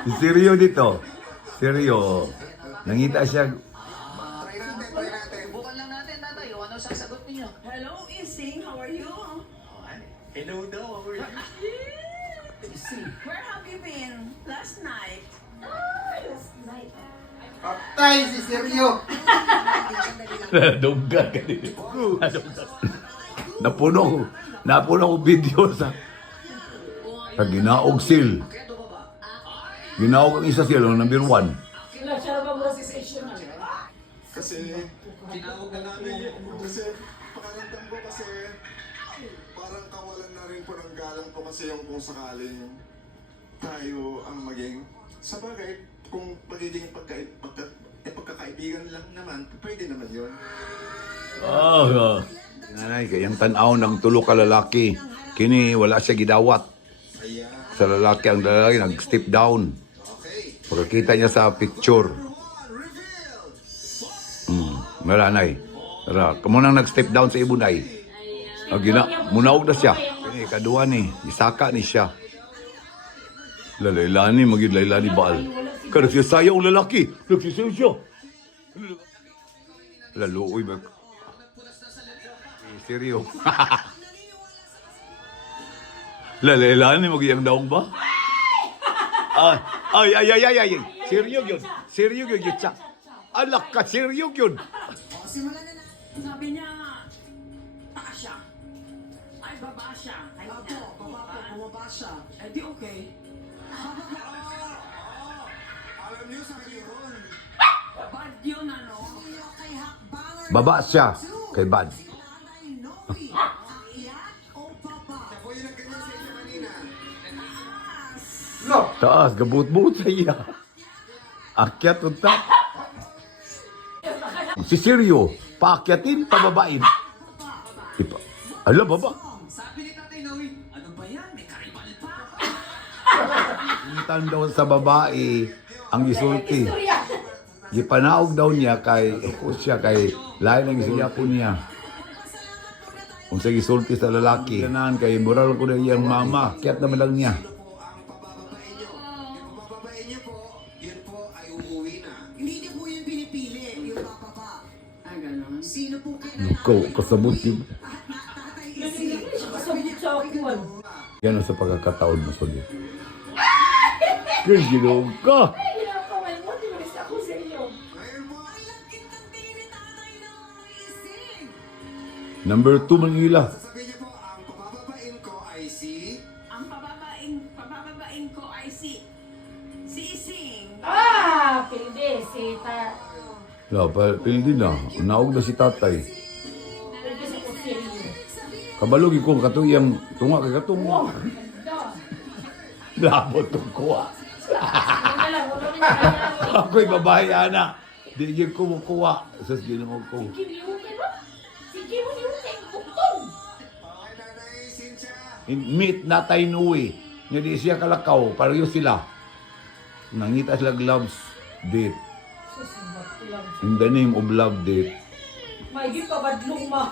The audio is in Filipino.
Si Seryo dito. Seryo. Nangita siya. Try natin. Bukan lang natin, tatay. Ano sasagot niyo? Hello, Ising. How are you? Hello daw, how are you? Where have you been last night? Patay si Sergio! Nadunggan ka din. Napuno ko video sa ginaog sil. Ginaog ang isa sila, number 1. Kasi, tinawag na namin. Kasi, pakaramdam ko kasi, parang kawalan na rin po ng galang po kasi yung kung sakaling tayo ang maging. Sa bagay, kung pagiging pagkakaibigan lang naman, pwede naman yun. Nanay, kayang tanaw ng tulo ka lalaki. Kini, wala siya gidawat. Ayan. Sa lalaki, ang lalaki nag-step down. Okay. Pagkakita niya sa picture. Maranay. Tara, kamunang nag-step down sa ibunay. Munaog na siya. Kini, kadua ni, isaka ni siya. Lalaylani, maging laylani baal. Kada siya sayang lalaki. Nagsisayo siya. Laluoy ba? Seryo. Lalaylani, maging daong ba? Ay. Seryo yun. Seryo yun. Alak ka, seryo yun. Sabi niya, taas siya. Ay, baba siya. Ay, Bumaba siya. Eh, di okay. Alam niyo sa yun. Bad yun, ano? Baba siya kay Bad. Ako yung nagganyan sa inyo kanina. Taas, gabut-but sa iya. Akyat unta. Si Seryo, paakyatin, pababain. Ala, baba. Sabi ni Tatay Noy, ano ba yan? May karibal pa. Intan daw sa babae ang gisulti. Gipanaog daw niya kay lain ang siya po niya. Kung sa gisulti sa lalaki, kanan kay moral ko na iyang mama, kiyat naman lang niya. Yung pababain niyo po, yun po ay umuwi na. Hindi niyo po yung pinipili, yung papapa. Ah, gano'n. Sino po kayo? Ikaw, kasabot yun. Tatay Ising. Yan ang sa pagkakataon mo sulit. Kaya ginawag ka. Ngayon po, Ang lagkit ng tini, Tatay Ising. Number 2 Manila. sasabihin niyo po, ang pababain ko ay si... Ang pababain ko ay si Ising. Pilde, si Pildi na. Naog na si tatay. Pilde si Kusilio. Kabalog ko katuyang tunga kay katunga. Labot tong kuha. Ako'y babae, ana. Di yung kumukuha. Sas ginamog ko. Sige mo yung bukton. Okay, Nanay Cynthia. Meet na tayo nuwi. Nga di siya kalakaw. Pareho sila. Nangita sila gloves date. In the name of love date. May di pa badlong ma.